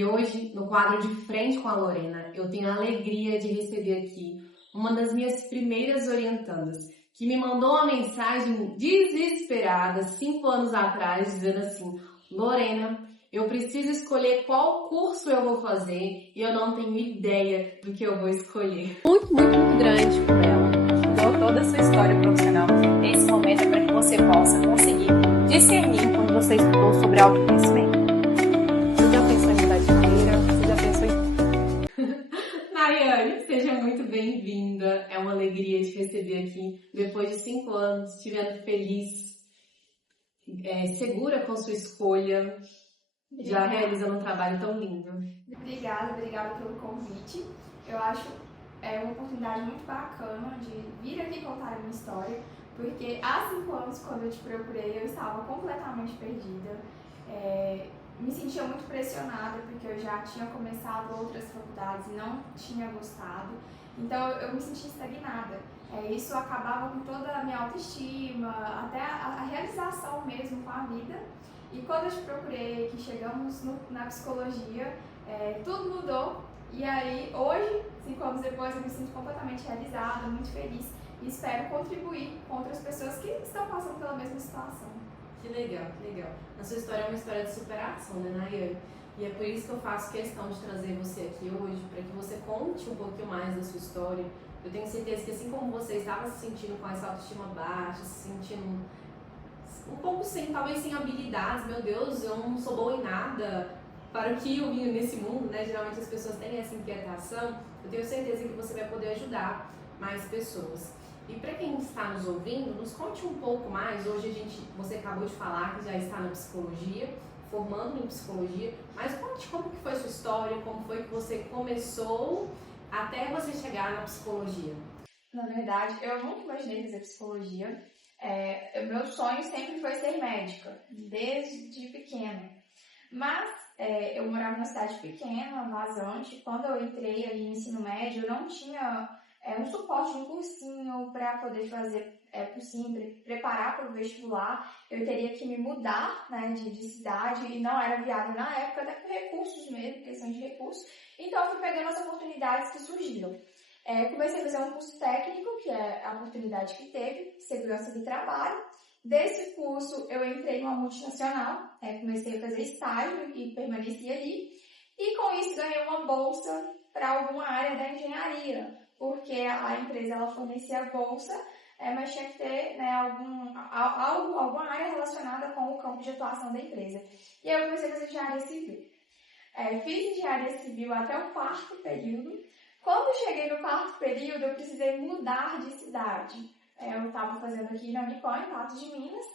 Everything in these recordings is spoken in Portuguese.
E hoje, no quadro De Frente com a Lorena, eu tenho a alegria de receber aqui uma das minhas primeiras orientandas, que me mandou uma mensagem desesperada 5 anos atrás, dizendo assim: Lorena, eu preciso escolher qual curso eu vou fazer e eu não tenho ideia do que eu vou escolher. Muito grande por ela. Então, toda a sua história profissional, esse momento é para que você possa conseguir discernir quando você estudou sobre autoconhecimento. Você já pensou em mudar de carreira? Você já pensou em... Nayane, seja muito bem-vinda. É uma alegria te receber aqui depois de 5 anos, te vendo feliz, segura com sua escolha, já realizando um trabalho tão lindo. Obrigada pelo convite. Eu acho uma oportunidade muito bacana de vir aqui contar a minha história, porque há 5 anos, quando eu te procurei, eu estava completamente perdida. Me sentia muito pressionada, porque eu já tinha começado outras faculdades e não tinha gostado. Então eu me sentia estagnada. Isso acabava com toda a minha autoestima, até a realização mesmo com a vida. E quando eu te procurei, que chegamos na psicologia, tudo mudou. E aí, hoje, 5 anos depois, eu me sinto completamente realizada, muito feliz e espero contribuir com outras pessoas que estão passando pela mesma situação. Que legal, que legal. A sua história é uma história de superação, né, Nayane? E é por isso que eu faço questão de trazer você aqui hoje, para que você conte um pouquinho mais da sua história. Eu tenho certeza que assim como você estava se sentindo com essa autoestima baixa, se sentindo um pouco talvez sem habilidades, meu Deus, eu não sou boa em nada, para o que eu vim nesse mundo, né? Geralmente as pessoas têm essa inquietação. Eu tenho certeza que você vai poder ajudar mais pessoas. E para quem está nos ouvindo, nos conte um pouco mais. Hoje você acabou de falar que já está na psicologia, formando em psicologia, mas conte como que foi sua história, como foi que você começou até você chegar na psicologia. Na verdade, eu nunca imaginei fazer psicologia. Meu sonho sempre foi ser médica, desde pequena. Mas eu morava numa cidade pequena, vazante. Quando eu entrei ali no ensino médio, eu não tinha um suporte de um cursinho para poder fazer cursinho, preparar para o vestibular. Eu teria que me mudar, né, de cidade e não era viável na época, até por recursos mesmo, questão de recursos. Então eu fui pegando as oportunidades que surgiram. Comecei a fazer um curso técnico, que é a oportunidade que teve, segurança do trabalho. Desse curso, eu entrei numa multinacional, comecei a fazer estágio e permaneci ali. E com isso, ganhei uma bolsa para alguma área da engenharia, porque a empresa ela fornecia bolsa, mas tinha que ter, né, alguma área relacionada com o campo de atuação da empresa. E aí eu comecei a fazer engenharia civil. Fiz engenharia civil até o 4º período. Quando cheguei no 4º período, eu precisei mudar de cidade. Eu estava fazendo aqui na Unicon, em Patos de Minas.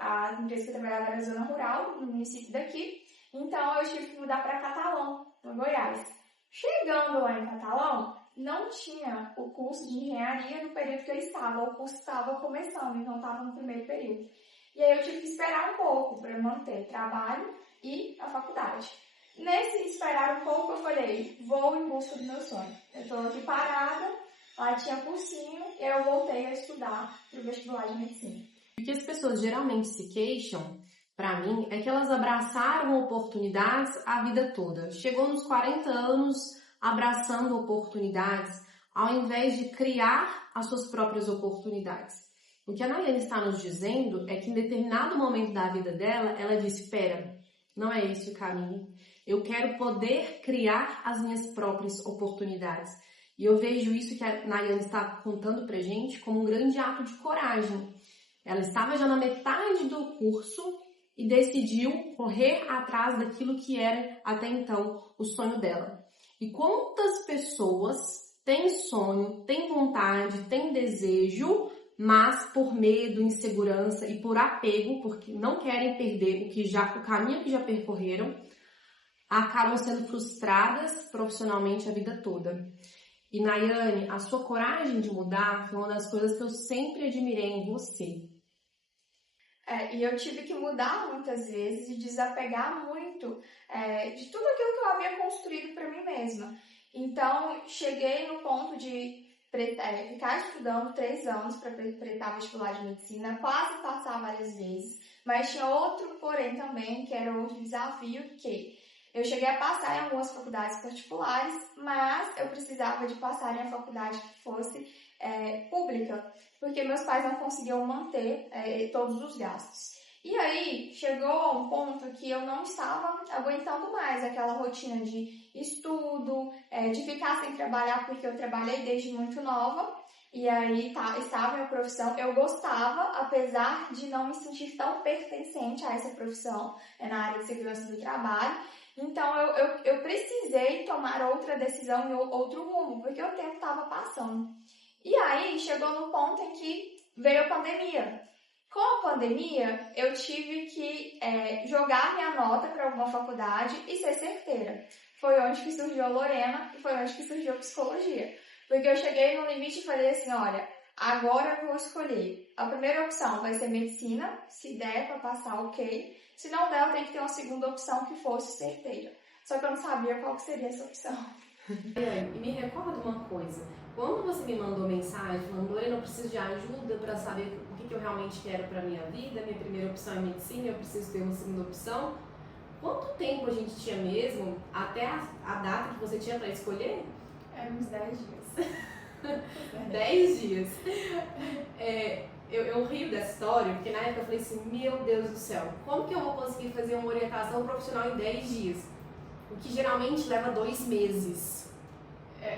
A empresa que eu trabalhava era na zona rural, no município daqui. Então, eu tive que mudar para Catalão, no Goiás. Chegando lá em Catalão, não tinha o curso de engenharia no período que eu estava. O curso estava começando, então estava no 1º período. E aí, eu tive que esperar um pouco para manter o trabalho e a faculdade. Nesse esperar um pouco, eu falei, vou em busca do meu sonho. Eu estou aqui parada, lá tinha cursinho, e eu voltei a estudar para o vestibular de medicina. O que as pessoas geralmente se queixam, para mim, é que elas abraçaram oportunidades a vida toda. Chegou nos 40 anos abraçando oportunidades, ao invés de criar as suas próprias oportunidades. O que a Nayane está nos dizendo é que em determinado momento da vida dela, ela disse, espera, não é esse o caminho. Eu quero poder criar as minhas próprias oportunidades. E eu vejo isso que a Nayane está contando pra gente como um grande ato de coragem. Ela estava já na metade do curso e decidiu correr atrás daquilo que era até então o sonho dela. E quantas pessoas têm sonho, têm vontade, têm desejo, mas por medo, insegurança e por apego, porque não querem perder o caminho que já percorreram, acabam sendo frustradas profissionalmente a vida toda. E Nayane, a sua coragem de mudar foi uma das coisas que eu sempre admirei em você. E eu tive que mudar muitas vezes e desapegar muito de tudo aquilo que eu havia construído para mim mesma. Então, cheguei no ponto de ficar estudando 3 anos para prestar vestibular de medicina, quase passar várias vezes, mas tinha outro porém também, que era outro desafio, que Eu cheguei a passar em algumas faculdades particulares, mas eu precisava de passar em uma faculdade que fosse pública, porque meus pais não conseguiam manter todos os gastos. E aí, chegou a um ponto que eu não estava aguentando mais aquela rotina de estudo, de ficar sem trabalhar, porque eu trabalhei desde muito nova, e aí estava minha profissão. Eu gostava, apesar de não me sentir tão pertencente a essa profissão, na área de segurança do trabalho. Então, eu precisei tomar outra decisão e outro rumo, porque o tempo estava passando. E aí, chegou num ponto em que veio a pandemia. Com a pandemia, eu tive que jogar minha nota para alguma faculdade e ser certeira. Foi onde que surgiu a Lorena e foi onde que surgiu a psicologia. Porque eu cheguei no limite e falei assim, olha, agora eu vou escolher. A primeira opção vai ser medicina, se der para passar, ok. Se não der, eu tenho que ter uma segunda opção que fosse certeira. Só que eu não sabia qual que seria essa opção. E me recorda uma coisa. Quando você me mandou mensagem falando, Lorena, eu preciso de ajuda para saber o que eu realmente quero para minha vida, minha primeira opção é medicina, eu preciso ter uma segunda opção. Quanto tempo a gente tinha mesmo até a data que você tinha para escolher? Uns 10 dias. 10 dias. Eu rio dessa história, porque na época eu falei assim, meu Deus do céu, como que eu vou conseguir fazer uma orientação profissional em 10 dias? O que geralmente leva 2 meses.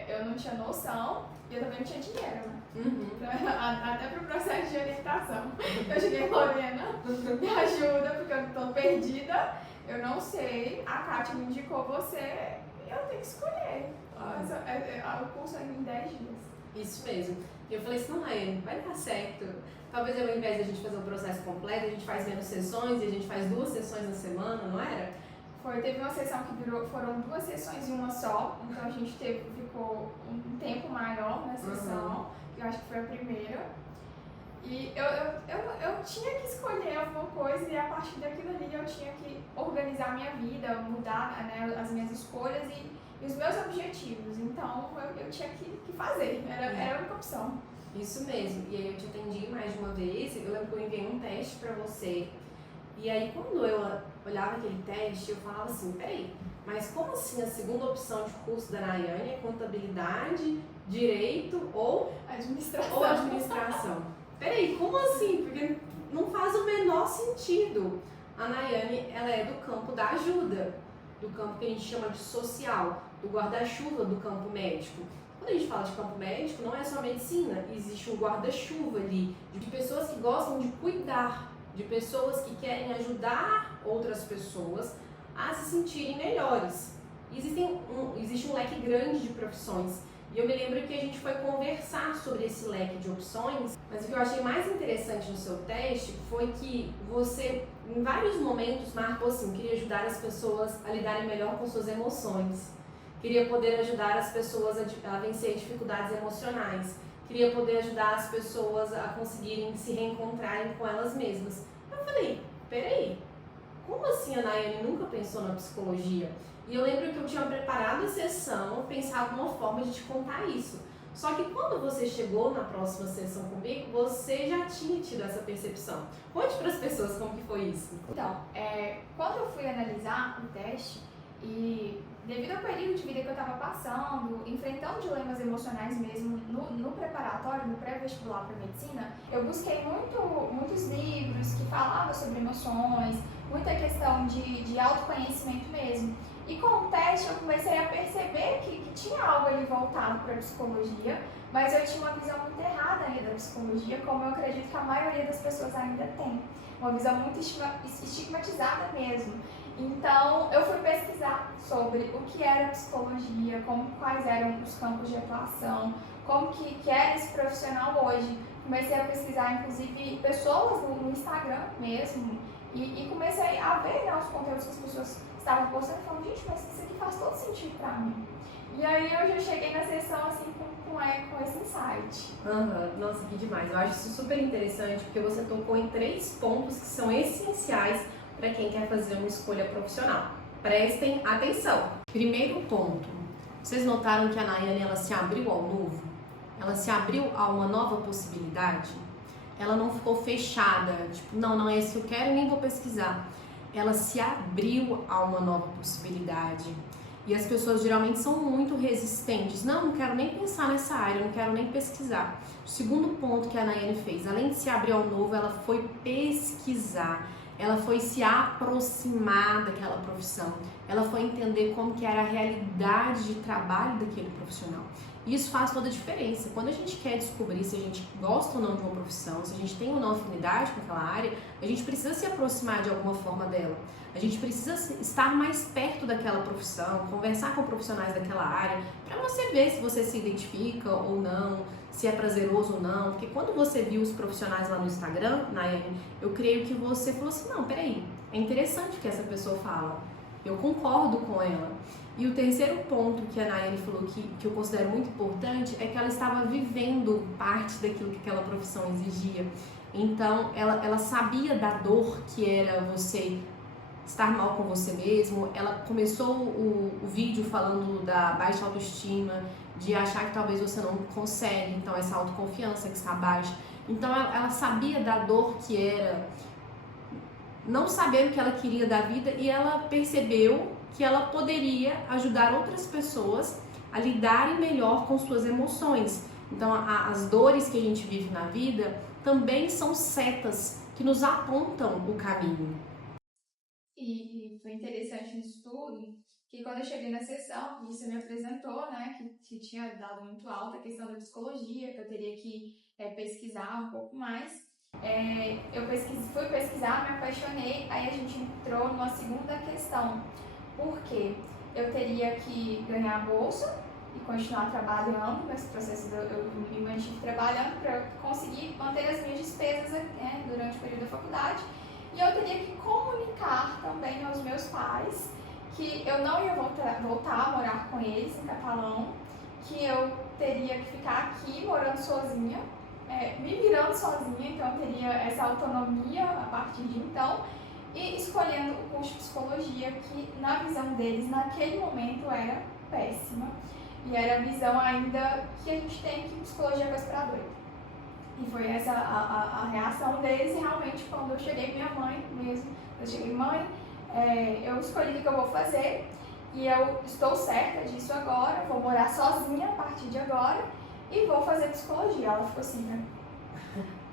Eu não tinha noção e eu também não tinha dinheiro, né? Uhum. Até pro processo de orientação. Eu cheguei, Lorena, me ajuda, porque eu tô perdida, eu não sei, a Kátia me indicou você, eu tenho que escolher. O curso é em 10 dias. Isso mesmo. E eu falei assim, não, vai dar certo. Talvez ao invés de a gente fazer um processo completo, a gente faz menos sessões e a gente faz 2 sessões na semana, não era? Teve uma sessão que foram 2 sessões em uma só, então a gente ficou um tempo maior na sessão, que eu acho que foi a primeira. E eu tinha que escolher alguma coisa e a partir daquilo ali eu tinha que organizar a minha vida, mudar, né, as minhas escolhas e os meus objetivos. Então eu tinha que fazer, era a única opção. Isso mesmo. E aí eu te atendi mais de uma vez, eu lembro que eu enviei um teste pra você. E aí quando eu olhava aquele teste, eu falava assim, peraí, mas como assim a segunda opção de curso da Nayane é contabilidade, direito ou administração? Peraí, como assim? Porque não faz o menor sentido. A Nayane, ela é do campo da ajuda, do campo que a gente chama de social, do guarda-chuva do campo médico. Quando a gente fala de campo médico, não é só medicina, existe um guarda-chuva ali, de pessoas que gostam de cuidar, de pessoas que querem ajudar outras pessoas a se sentirem melhores. Existe um leque grande de profissões. E eu me lembro que a gente foi conversar sobre esse leque de opções, mas o que eu achei mais interessante no seu teste foi que você, em vários momentos, marcou assim, queria ajudar as pessoas a lidarem melhor com suas emoções, queria poder ajudar as pessoas a vencer dificuldades emocionais, queria poder ajudar as pessoas a conseguirem se reencontrarem com elas mesmas. Eu falei, peraí, como assim a Nayane nunca pensou na psicologia? E eu lembro que eu tinha preparado a sessão, pensado uma forma de te contar isso. Só que quando você chegou na próxima sessão comigo, você já tinha tido essa percepção. Conte para as pessoas como que foi isso. Então, quando eu fui analisar o teste, e devido ao período de vida que eu estava passando, enfrentando dilemas emocionais mesmo no preparatório, no pré-vestibular para medicina, eu busquei muitos livros que falavam sobre emoções, muita questão de autoconhecimento mesmo. E com o teste eu comecei a perceber que tinha algo ali voltado para a psicologia, mas eu tinha uma visão muito errada ainda da psicologia, como eu acredito que a maioria das pessoas ainda tem. Uma visão muito estigmatizada mesmo. Então, eu fui pesquisar sobre o que era psicologia, quais eram os campos de atuação, como que era esse profissional hoje. Comecei a pesquisar, inclusive, pessoas no Instagram mesmo, e comecei a ver, né, os conteúdos que as pessoas estavam postando e falando, gente, mas isso aqui faz todo sentido pra mim. E aí eu já cheguei na sessão assim com esse insight. Nossa, que demais. Eu acho isso super interessante, porque você tocou em 3 pontos que são essenciais para quem quer fazer uma escolha profissional. Prestem atenção. Primeiro ponto. Vocês notaram que a Nayane, ela se abriu ao novo? Ela se abriu a uma nova possibilidade? Ela não ficou fechada, tipo, não é isso que eu quero e nem vou pesquisar. ela se abriu a uma nova possibilidade. E as pessoas geralmente são muito resistentes. Não quero nem pensar nessa área, não quero nem pesquisar. O segundo ponto que a Nayane fez, além de se abrir ao novo, ela foi pesquisar. Ela foi se aproximar daquela profissão. Ela foi entender como que era a realidade de trabalho daquele profissional. E isso faz toda a diferença. Quando a gente quer descobrir se a gente gosta ou não de uma profissão, se a gente tem ou não afinidade com aquela área, a gente precisa se aproximar de alguma forma dela. A gente precisa estar mais perto daquela profissão, conversar com profissionais daquela área, para você ver se você se identifica ou não, se é prazeroso ou não. Porque quando você viu os profissionais lá no Instagram, Nayane, eu creio que você falou assim, não, peraí, é interessante o que essa pessoa fala, eu concordo com ela. E o terceiro ponto que a Nayane falou que eu considero muito importante é que ela estava vivendo parte daquilo que aquela profissão exigia. Então, ela sabia da dor que era você estar mal com você mesmo. Ela começou o vídeo falando da baixa autoestima, de achar que talvez você não consegue, então essa autoconfiança que está baixa. Então, ela sabia da dor que era não saber o que ela queria da vida e ela percebeu que ela poderia ajudar outras pessoas a lidarem melhor com suas emoções. Então, as dores que a gente vive na vida também são setas que nos apontam o caminho. E foi interessante nisso tudo, que quando eu cheguei na sessão, você me apresentou, né, que tinha dado muito alta a questão da psicologia, que eu teria que pesquisar um pouco mais. Fui pesquisar, me apaixonei, aí a gente entrou numa segunda questão. Porque eu teria que ganhar bolsa e continuar trabalhando nesse processo, eu me mantive trabalhando para conseguir manter as minhas despesas durante o período da faculdade. E eu teria que comunicar também aos meus pais que eu não ia voltar a morar com eles em Catalão, que eu teria que ficar aqui morando sozinha, me virando sozinha, então eu teria essa autonomia a partir de então. E escolhendo o curso de psicologia, que na visão deles, naquele momento, era péssima. E era a visão ainda que a gente tem que psicologia é coisa pra doido. E foi essa a reação deles, e realmente quando eu cheguei, minha mãe mesmo, eu cheguei, mãe, eu escolhi o que eu vou fazer, e eu estou certa disso agora, vou morar sozinha a partir de agora, e vou fazer psicologia. Ela ficou assim, né?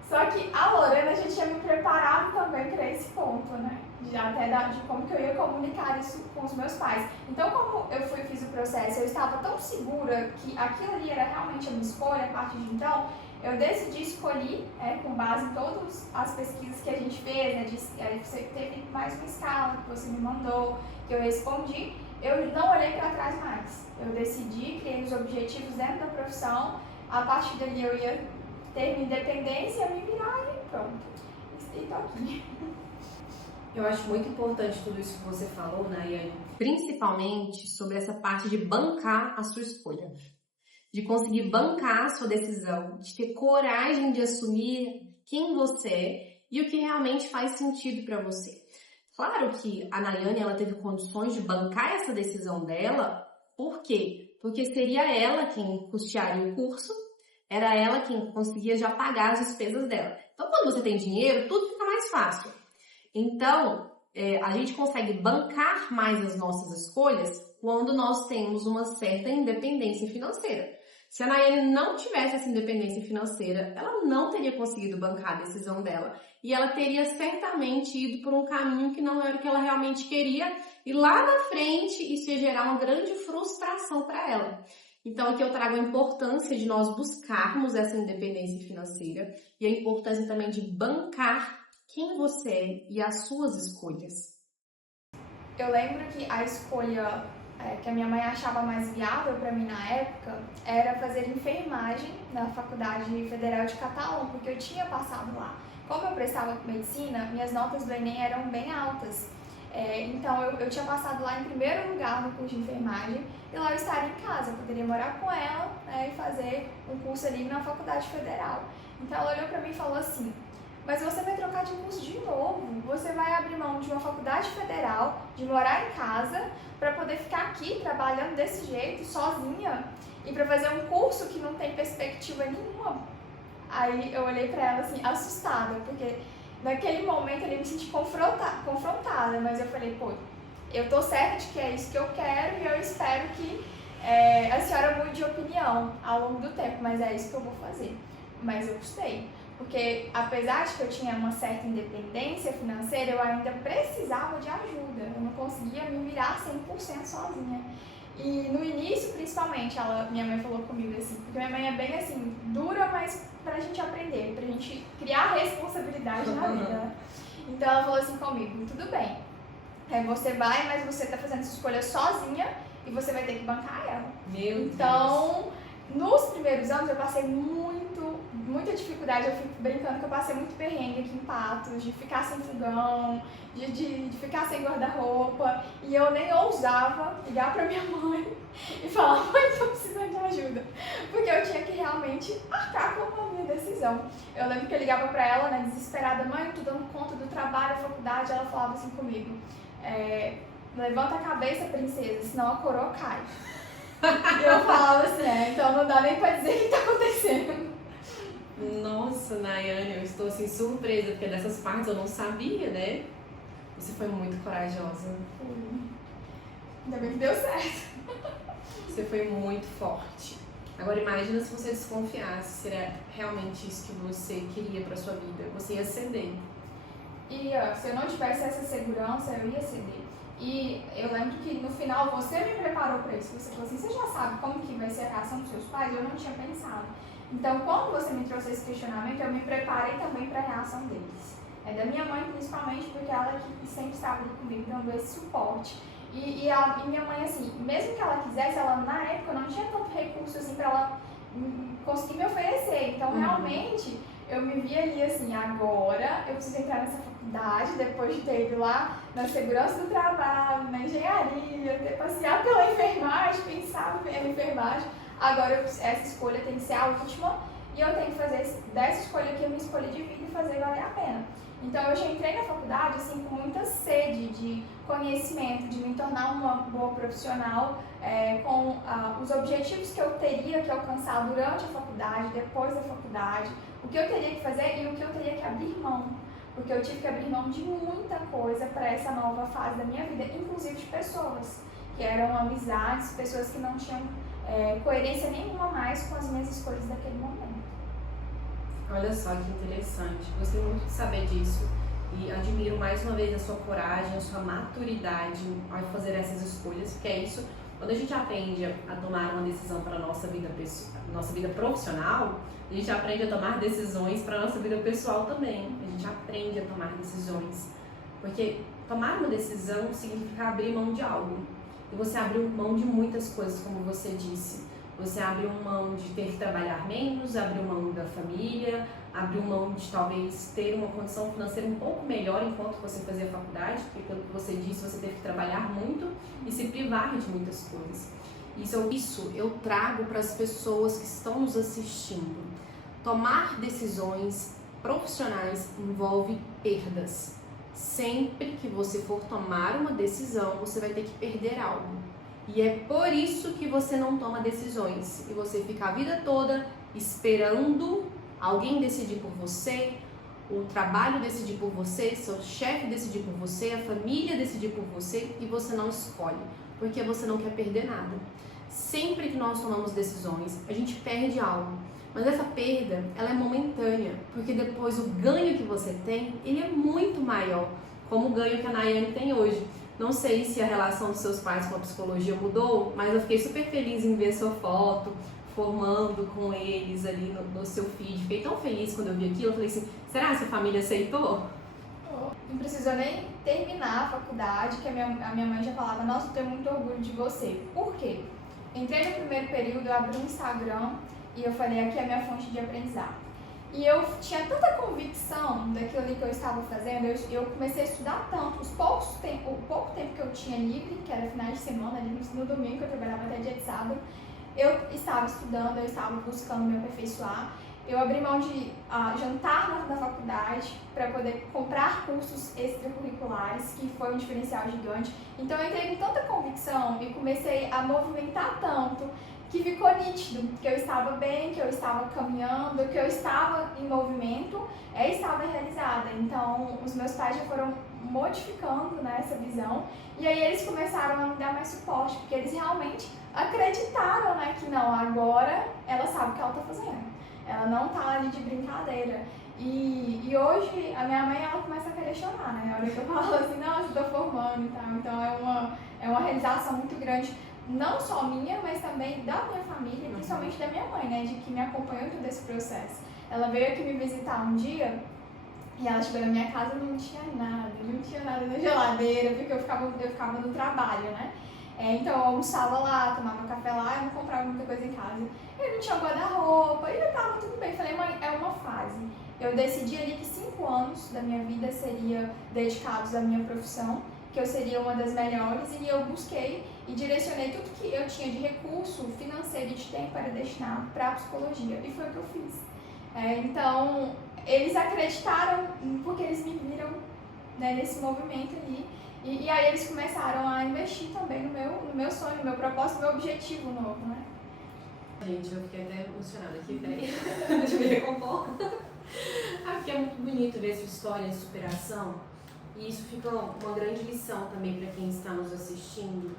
Só que a Lorena já tinha me preparado também para esse ponto, né? De como que eu ia comunicar isso com os meus pais. Então, como eu fiz o processo, eu estava tão segura que aquilo ali era realmente a minha escolha, a partir de então, eu decidi escolher, com base em todas as pesquisas que a gente fez, né? Você teve mais uma escala que você me mandou, que eu respondi, eu não olhei para trás mais. Eu decidi, criei os objetivos dentro da profissão, a partir dali eu ia ter minha independência, me virar e pronto. E tô aqui. Eu acho muito importante tudo isso que você falou, Nayane, principalmente sobre essa parte de bancar a sua escolha, de conseguir bancar a sua decisão, de ter coragem de assumir quem você é e o que realmente faz sentido para você. Claro que a Nayane, ela teve condições de bancar essa decisão dela, por quê? Porque seria ela quem custearia o curso, era ela quem conseguia já pagar as despesas dela. Então, quando você tem dinheiro, tudo fica mais fácil. Então, a gente consegue bancar mais as nossas escolhas quando nós temos uma certa independência financeira. Se a Nayane não tivesse essa independência financeira, ela não teria conseguido bancar a decisão dela. E ela teria certamente ido por um caminho que não era o que ela realmente queria. E lá na frente, isso ia gerar uma grande frustração para ela. Então, aqui eu trago a importância de nós buscarmos essa independência financeira e a importância também de bancar quem você é e as suas escolhas. Eu lembro que a escolha que a minha mãe achava mais viável para mim na época era fazer enfermagem na Faculdade Federal de Catalão, porque eu tinha passado lá. Como eu prestava medicina, minhas notas do Enem eram bem altas. Então eu tinha passado lá em primeiro lugar no curso de enfermagem e lá eu estaria em casa, eu poderia morar com ela e fazer um curso ali na Faculdade Federal. Então ela olhou para mim e falou assim: mas você vai trocar de curso de novo, você vai abrir mão de uma faculdade federal, de morar em casa, para poder ficar aqui trabalhando desse jeito, sozinha, e para fazer um curso que não tem perspectiva nenhuma. Aí eu olhei para ela assim, assustada, porque naquele momento ali eu me senti confrontada, mas eu falei, pô, eu tô certa de que é isso que eu quero e eu espero que a senhora mude de opinião ao longo do tempo, mas é isso que eu vou fazer. Mas eu gostei, porque apesar de que eu tinha uma certa independência financeira, eu ainda precisava de ajuda, eu não conseguia me virar 100% sozinha. E no início, principalmente, minha mãe falou comigo assim, porque minha mãe é bem assim, dura, mas pra gente aprender, pra gente criar responsabilidade na vida. Então ela falou assim comigo, tudo bem, você vai, mas você tá fazendo essa escolha sozinha e você vai ter que bancar ela. Então, nos primeiros anos eu passei muita dificuldade, eu fico brincando que eu passei muito perrengue aqui em Patos, de ficar sem fogão, de ficar sem guarda-roupa, e eu nem ousava ligar pra minha mãe e falar, mãe, tô precisando de ajuda, porque eu tinha que realmente arcar com a minha decisão. Eu lembro que eu ligava pra ela, né, desesperada, mãe, eu tô dando conta do trabalho, da faculdade, ela falava assim comigo, levanta a cabeça, princesa, senão a coroa cai. E eu falava assim, então não dá nem pra dizer o que tá acontecendo. Nossa, Nayane, eu estou assim surpresa, porque dessas partes eu não sabia, né? Você foi muito corajosa. Ainda bem que deu certo. Você foi muito forte. Agora imagina se você desconfiasse se era realmente isso que você queria pra sua vida. Você ia ceder. Se eu não tivesse essa segurança, eu ia ceder. E eu lembro que no final você me preparou para isso. Você falou assim, você já sabe como que vai ser a reação dos seus pais? Eu não tinha pensado. Então, quando você me trouxe esse questionamento, eu me preparei também para a reação deles. Da minha mãe, principalmente, porque ela que sempre estava ali comigo, dando esse suporte. E minha mãe, assim, mesmo que ela quisesse, ela na época não tinha tanto recurso assim para ela conseguir me oferecer. Então, realmente, eu me via ali assim, agora eu preciso entrar nessa faculdade, depois de ter ido lá na segurança do trabalho, na engenharia, ter passeado pela enfermagem, pensado pela enfermagem. Agora essa escolha tem que ser a última e eu tenho que fazer dessa escolha aqui a minha escolha de vida e fazer valer a pena. Então eu já entrei na faculdade assim, com muita sede de conhecimento, de me tornar uma boa profissional, com os objetivos que eu teria que alcançar durante a faculdade, depois da faculdade, o que eu teria que fazer e o que eu teria que abrir mão. Porque eu tive que abrir mão de muita coisa para essa nova fase da minha vida, inclusive de pessoas que eram amizades, pessoas que não tinham coerência nenhuma mais com as minhas escolhas daquele momento. Olha só que interessante, gostei muito de saber disso e admiro mais uma vez a sua coragem, a sua maturidade ao fazer essas escolhas, porque é isso, quando a gente aprende a tomar uma decisão para a nossa vida profissional, a gente aprende a tomar decisões para a nossa vida pessoal também, a gente aprende a tomar decisões, porque tomar uma decisão significa abrir mão de algo. E você abriu mão de muitas coisas, como você disse. Você abriu mão de ter que trabalhar menos, abriu mão da família, abriu mão de talvez ter uma condição financeira um pouco melhor enquanto você fazia faculdade, porque pelo que você disse, você teve que trabalhar muito e se privar de muitas coisas. Isso eu trago para as pessoas que estão nos assistindo. Tomar decisões profissionais envolve perdas. Sempre que você for tomar uma decisão, você vai ter que perder algo. E é por isso que você não toma decisões. E você fica a vida toda esperando alguém decidir por você, o trabalho decidir por você, seu chefe decidir por você, a família decidir por você e você não escolhe, porque você não quer perder nada. Sempre que nós tomamos decisões, a gente perde algo. Mas essa perda, ela é momentânea, porque depois o ganho que você tem, ele é muito maior, como o ganho que a Nayane tem hoje. Não sei se a relação dos seus pais com a psicologia mudou, mas eu fiquei super feliz em ver sua foto, formando com eles ali no seu feed. Fiquei tão feliz quando eu vi aquilo, eu falei assim, será que a sua família aceitou? Não precisou nem terminar a faculdade, que a minha mãe já falava, nossa, eu tenho muito orgulho de você. Por quê? Entrei no primeiro período, eu abri um Instagram e eu falei, aqui é a minha fonte de aprendizado. E eu tinha tanta convicção daquilo ali que eu estava fazendo, eu comecei a estudar tanto, o pouco tempo que eu tinha livre, que era finais de semana, ali no domingo, que eu trabalhava até dia de sábado, eu estava estudando, eu estava buscando me aperfeiçoar. Eu abri mão de jantar na faculdade para poder comprar cursos extracurriculares, que foi um diferencial gigante. Então eu entrei com tanta convicção e comecei a movimentar tanto, que ficou nítido, que eu estava bem, que eu estava caminhando, que eu estava em movimento, estava realizada. Então, os meus pais já foram modificando, né, essa visão, e aí eles começaram a me dar mais suporte, porque eles realmente acreditaram, né, que não, agora ela sabe o que ela está fazendo, ela não está ali de brincadeira. E hoje a minha mãe, ela começa a questionar, né, na hora que eu falo assim, nossa, eu tô formando e tal, então é uma realização muito grande, não só minha, mas também da minha família, principalmente da minha mãe, né, de que me acompanhou em todo esse processo. Ela veio aqui me visitar um dia, e ela chegou na minha casa e não tinha nada na geladeira, porque eu ficava no trabalho, né? Então eu almoçava lá, tomava café lá, eu não comprava muita coisa em casa. Eu não tinha guarda-roupa, e eu tava tudo bem. Falei, mãe, é uma fase. Eu decidi ali que 5 anos da minha vida seriam dedicados à minha profissão, que eu seria uma das melhores, e eu busquei e direcionei tudo que eu tinha de recurso financeiro e de tempo para destinar para a psicologia. E foi o que eu fiz. Então, eles acreditaram porque eles me viram, né, nesse movimento ali. E aí eles começaram a investir também no meu sonho, no meu propósito, no meu objetivo novo, né? Gente, eu fiquei até emocionada aqui, peraí. Deixa eu me recompor. Porque é muito bonito ver sua história de superação. E isso fica uma grande lição também para quem está nos assistindo.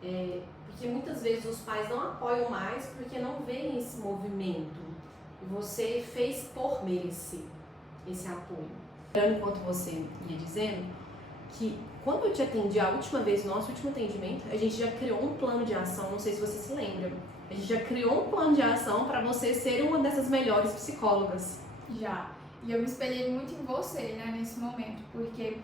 Porque muitas vezes os pais não apoiam mais porque não veem esse movimento. E você fez por merecer esse apoio. Enquanto você ia dizendo que quando eu te atendi a última vez, no nosso último atendimento, a gente já criou um plano de ação, não sei se você se lembra. A gente já criou um plano de ação para você ser uma dessas melhores psicólogas. Já. E eu me espelhei muito em você, né, nesse momento, porque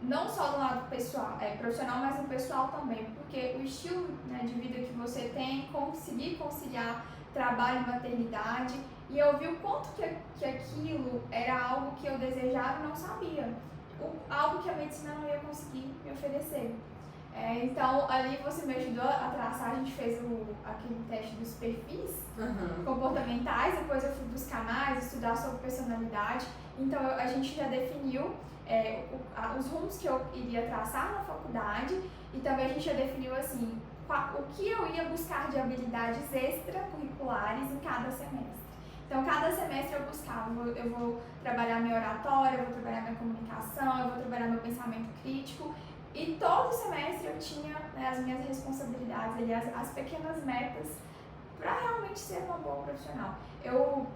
não só do lado pessoal, profissional, mas no pessoal também, porque o estilo, né, de vida que você tem, conseguir conciliar trabalho e maternidade, e eu vi o quanto que aquilo era algo que eu desejava e não sabia, algo que a medicina não ia conseguir me oferecer. Então, ali você me ajudou a traçar, a gente fez aquele teste dos perfis comportamentais, depois eu fui buscar mais, estudar sobre personalidade, então a gente já definiu os rumos que eu iria traçar na faculdade, e também a gente já definiu assim, o que eu ia buscar de habilidades extracurriculares em cada semestre. Então, cada semestre eu buscava, eu vou trabalhar minha oratória, eu vou trabalhar minha comunicação, eu vou trabalhar meu pensamento crítico, e todo semestre eu tinha, né, as minhas responsabilidades, ali, as pequenas metas para realmente ser uma boa profissional. Eu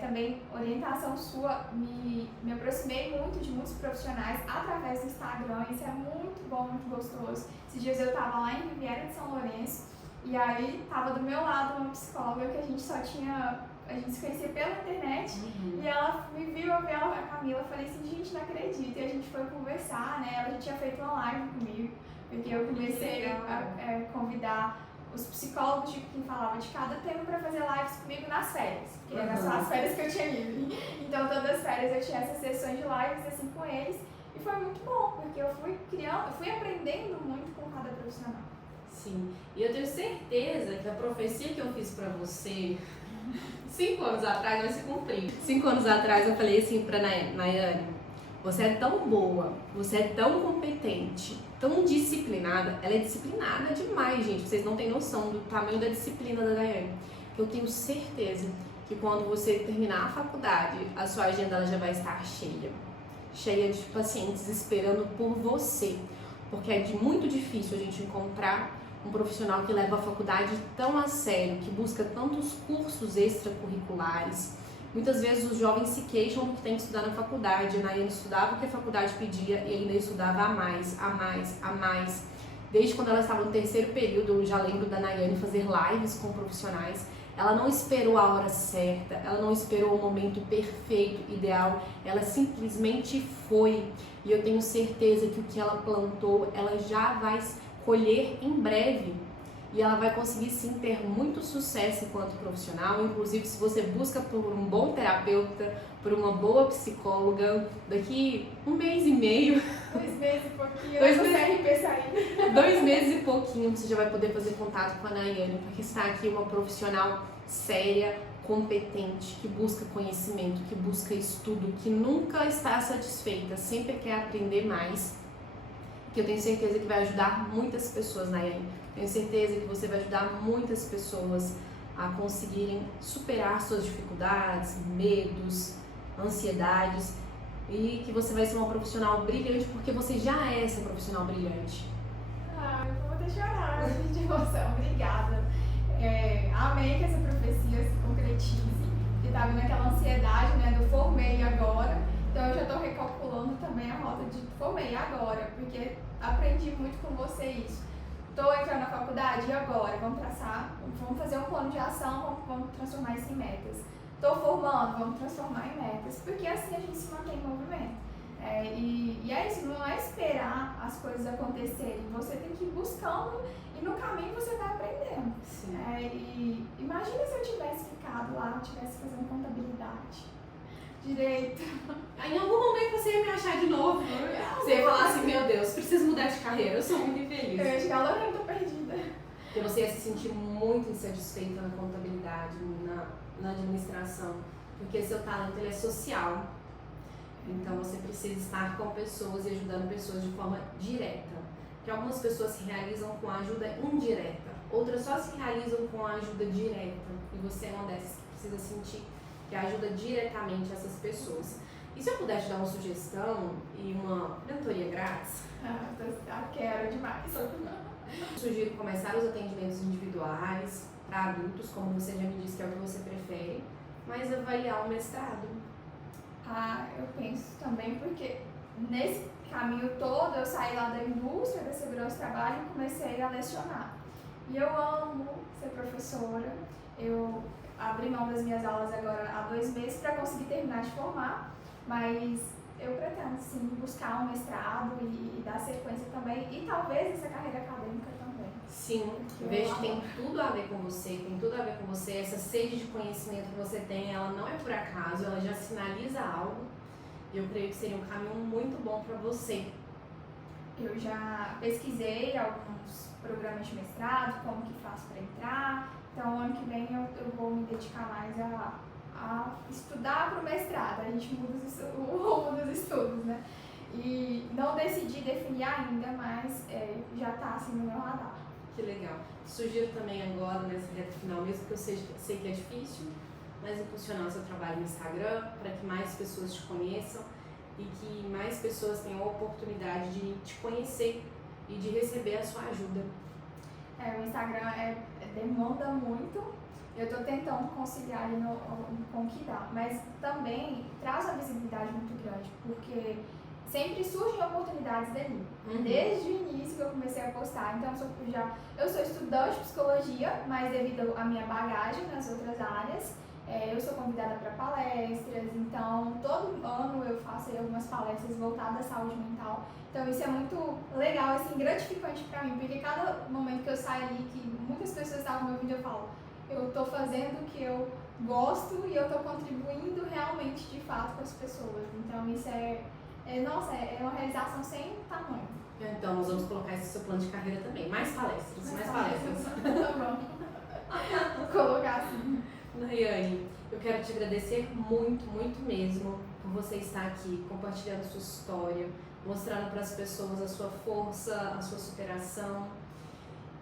também, orientação sua, me aproximei muito de muitos profissionais através do Instagram, isso é muito bom, muito gostoso. Esses dias eu estava lá em Riviera de São Lourenço, e aí estava do meu lado uma psicóloga que a gente se conhecia pela internet, e ela me viu, eu vi ela, a Camila, eu falei assim, gente, não acredito, e a gente foi conversar, né, ela já tinha feito uma live comigo, porque eu comecei a convidar os psicólogos que falavam de cada tema para fazer lives comigo nas férias, porque eram só as férias que eu tinha livre, então todas as férias eu tinha essas sessões de lives assim com eles, e foi muito bom, porque eu fui aprendendo muito com cada profissional. Sim, e eu tenho certeza que a profecia que eu fiz pra você 5 anos atrás vai se cumprir. 5 anos atrás eu falei assim pra Nayane, você é tão boa, você é tão competente, tão disciplinada. Ela é disciplinada demais, gente, vocês não têm noção do tamanho da disciplina da Nayane. Eu tenho certeza que quando você terminar a faculdade, a sua agenda ela já vai estar cheia de pacientes esperando por você, porque é muito difícil a gente encontrar um profissional que leva a faculdade tão a sério, que busca tantos cursos extracurriculares. Muitas vezes os jovens se queixam que tem que estudar na faculdade. A Nayane estudava o que a faculdade pedia e ainda estudava a mais. Desde quando ela estava no 3º período, eu já lembro da Nayane fazer lives com profissionais. Ela não esperou a hora certa, ela não esperou o momento perfeito, ideal, ela simplesmente foi. E eu tenho certeza que o que ela plantou, ela já vai colher em breve, e ela vai conseguir sim ter muito sucesso enquanto profissional. Inclusive, se você busca por um bom terapeuta, por uma boa psicóloga, daqui 1 mês e meio, 2 meses e pouquinho, 2 meses e pouquinho, você já vai poder fazer contato com a Nayane, porque está aqui uma profissional séria, competente, que busca conhecimento, que busca estudo, que nunca está satisfeita, sempre quer aprender mais. que eu tenho certeza que vai ajudar muitas pessoas, Nayane. Tenho certeza que você vai ajudar muitas pessoas a conseguirem superar suas dificuldades, medos, ansiedades, e que você vai ser uma profissional brilhante, porque você já é essa profissional brilhante. Eu vou até chorar de emoção. Obrigada. Amei que essa profecia se concretize. Porque estava naquela ansiedade, né, do formei agora. Então eu já estou recalculando também a rota de formei agora, porque aprendi muito com você isso. Estou entrando na faculdade, e agora? Vamos fazer um plano de ação, vamos transformar isso em metas. Estou formando, vamos transformar em metas, porque assim a gente se mantém em movimento. E é isso, não é esperar as coisas acontecerem, você tem que ir buscando e no caminho você vai aprendendo. E imagina se eu tivesse ficado lá, tivesse fazendo contabilidade, direito. Em algum momento você ia me achar de novo. Você ia falar assim, meu Deus, preciso mudar de carreira, eu sou muito infeliz. Eu ia chegar lá, eu tô perdida. Porque você ia se sentir muito insatisfeita na contabilidade, na administração, porque seu talento ele é social. Então você precisa estar com pessoas e ajudando pessoas de forma direta. Porque algumas pessoas se realizam com a ajuda indireta, outras só se realizam com a ajuda direta. E você é uma dessas que precisa sentir que ajuda diretamente essas pessoas. E se eu puder te dar uma sugestão e uma mentoria grátis? Quero demais. Sugiro começar os atendimentos individuais para adultos, como você já me disse que é o que você prefere, mas avaliar o mestrado. Eu penso também porque nesse caminho todo eu saí lá da indústria da segurança do trabalho e comecei a lecionar. E eu amo ser professora. Eu abri mão das minhas aulas agora há 2 meses para conseguir terminar de formar, mas eu pretendo sim buscar um mestrado e dar sequência também, e talvez essa carreira acadêmica também. Sim, eu vejo que tem tudo a ver com você, essa sede de conhecimento que você tem, ela não é por acaso, ela já sinaliza algo, e eu creio que seria um caminho muito bom para você. Eu já pesquisei alguns programas de mestrado, como que faço para entrar, então ano que vem eu vou me dedicar mais a estudar para o mestrado, a gente muda o rumo dos estudos, né? E não decidi definir ainda, mas já está assim no meu radar. Que legal. Sugiro também agora, nessa reta final mesmo, que eu sei que é difícil, mas impulsionar o seu trabalho no Instagram para que mais pessoas te conheçam e que mais pessoas tenham a oportunidade de te conhecer e de receber a sua ajuda. O Instagram demanda muito, eu estou tentando conciliar ali com o que dá, mas também traz uma visibilidade muito grande, porque sempre surgem oportunidades dali, desde o início que eu comecei a postar. Então eu sou estudante de psicologia, mas devido à minha bagagem nas outras áreas, eu sou convidada para palestras, então todo ano eu faço aí algumas palestras voltadas à saúde mental. Então isso é muito legal, assim, gratificante para mim, porque cada momento que eu saio ali, que muitas pessoas estavam me ouvindo, eu falo, eu estou fazendo o que eu gosto e eu estou contribuindo realmente de fato com as pessoas. Então isso é uma realização sem tamanho. Então nós vamos colocar esse seu plano de carreira também, mais palestras. Tá bom. Vou colocar assim. Nayane, eu quero te agradecer muito, muito mesmo por você estar aqui compartilhando a sua história, mostrando para as pessoas a sua força, a sua superação,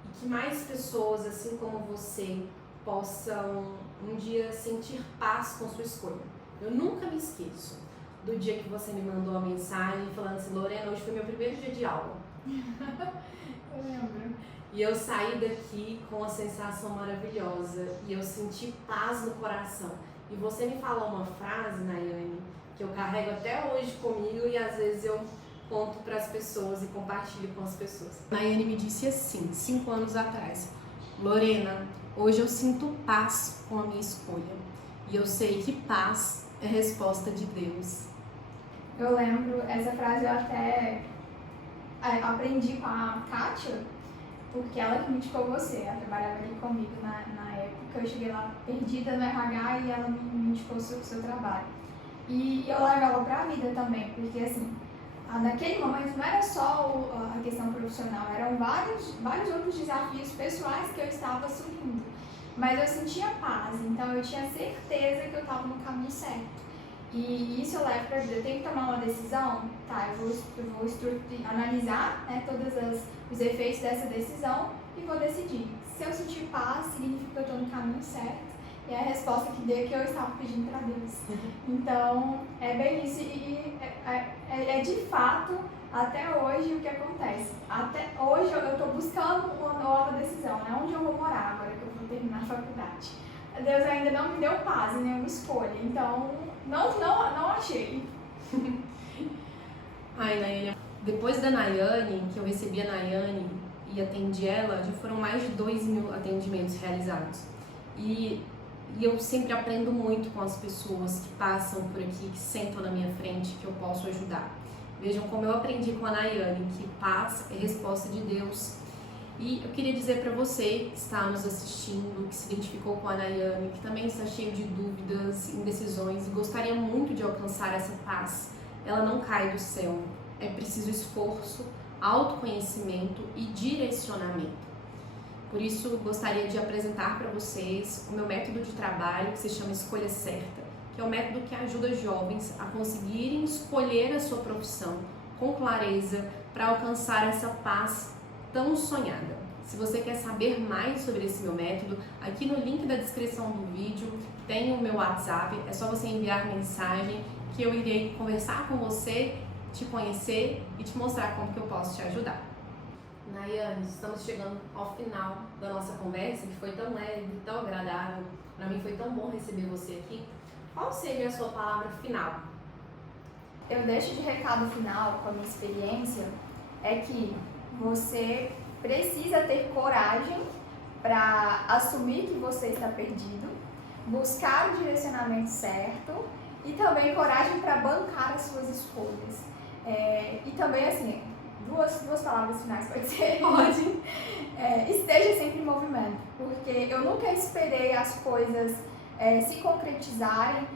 e que mais pessoas, assim como você, possam um dia sentir paz com sua escolha. Eu nunca me esqueço do dia que você me mandou uma mensagem falando assim, Lorena, hoje foi meu primeiro dia de aula. Eu lembro. E eu saí daqui com uma sensação maravilhosa e eu senti paz no coração. E você me falou uma frase, Nayane, que eu carrego até hoje comigo e às vezes eu conto para as pessoas e compartilho com as pessoas. Nayane me disse assim, 5 anos atrás, Lorena, hoje eu sinto paz com a minha escolha e eu sei que paz é resposta de Deus. Eu lembro, essa frase eu até aprendi com a Kátia, porque ela que me indicou você, ela trabalhava ali comigo na época, eu cheguei lá perdida no RH e ela me indicou o seu trabalho. E eu levo ela pra vida também, porque assim, naquele momento não era só a questão profissional, eram vários outros desafios pessoais que eu estava assumindo. Mas eu sentia paz, então eu tinha certeza que eu estava no caminho certo. E isso eu levo para a vida. Eu tenho que tomar uma decisão? Tá, eu vou analisar, né, todos os efeitos dessa decisão e vou decidir. Se eu sentir paz, significa que eu estou no caminho certo. E é a resposta que dei que eu estava pedindo para Deus. Então, é bem isso. E é de fato, até hoje, o que acontece. Até hoje eu estou buscando uma nova decisão, né? Onde eu vou morar agora que eu vou terminar a faculdade. Deus ainda não me deu paz em nenhuma escolha. Então, não achei. Ai, Nayane, depois da Nayane, que eu recebi a Nayane e atendi ela, já foram mais de 2.000 atendimentos realizados. E eu sempre aprendo muito com as pessoas que passam por aqui, que sentam na minha frente, que eu posso ajudar. Vejam como eu aprendi com a Nayane, que paz é resposta de Deus. E eu queria dizer para você que está nos assistindo, que se identificou com a Nayane, que também está cheio de dúvidas, indecisões e gostaria muito de alcançar essa paz. Ela não cai do céu. É preciso esforço, autoconhecimento e direcionamento. Por isso, gostaria de apresentar para vocês o meu método de trabalho, que se chama Escolha Certa, que é um método que ajuda jovens a conseguirem escolher a sua profissão com clareza para alcançar essa paz tão sonhada. Se você quer saber mais sobre esse meu método, aqui no link da descrição do vídeo tem o meu WhatsApp, é só você enviar mensagem que eu irei conversar com você, te conhecer e te mostrar como que eu posso te ajudar. Nayane, estamos chegando ao final da nossa conversa, que foi tão leve, tão agradável. Para mim foi tão bom receber você aqui. Qual seria a sua palavra final? Eu deixo de recado final com a minha experiência é que você precisa ter coragem para assumir que você está perdido, buscar o direcionamento certo e também coragem para bancar as suas escolhas. E também, assim, duas palavras finais pode ser? Pode. Esteja sempre em movimento, porque eu nunca esperei as coisas se concretizarem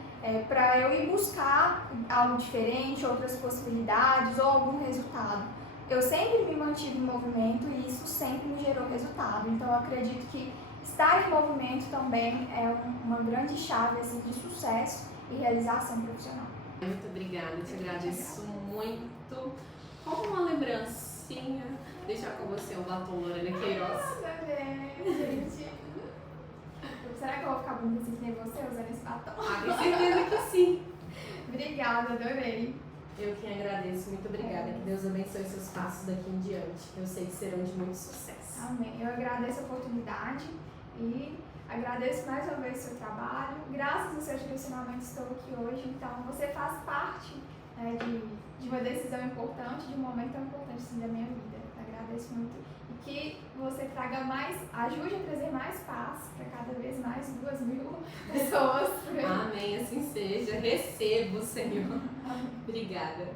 para eu ir buscar algo diferente, outras possibilidades ou algum resultado. Eu sempre me mantive em movimento e isso sempre me gerou resultado. Então eu acredito que estar em movimento também é uma grande chave assim, de sucesso e realização profissional. Muito obrigada, te agradeço muito. Como uma lembrancinha, deixar com você um batom Lorena Queiroz. Gente. Será que eu vou ficar bonita assim que nem você usando esse batom? Tenho certeza que sim. Obrigada, adorei. Eu que agradeço, muito obrigada. Que Deus abençoe seus passos daqui em diante. Eu sei que serão de muito sucesso. Amém. Eu agradeço a oportunidade e agradeço mais uma vez o seu trabalho. Graças ao seu direcionamento estou aqui hoje. Então, você faz parte de uma decisão importante, de um momento tão importante assim, da minha vida. Agradeço muito. E que você traga ajude a trazer mais paz para cada vez mais 2.000 pessoas. Amém, assim seja. Recebo, Senhor. Obrigada.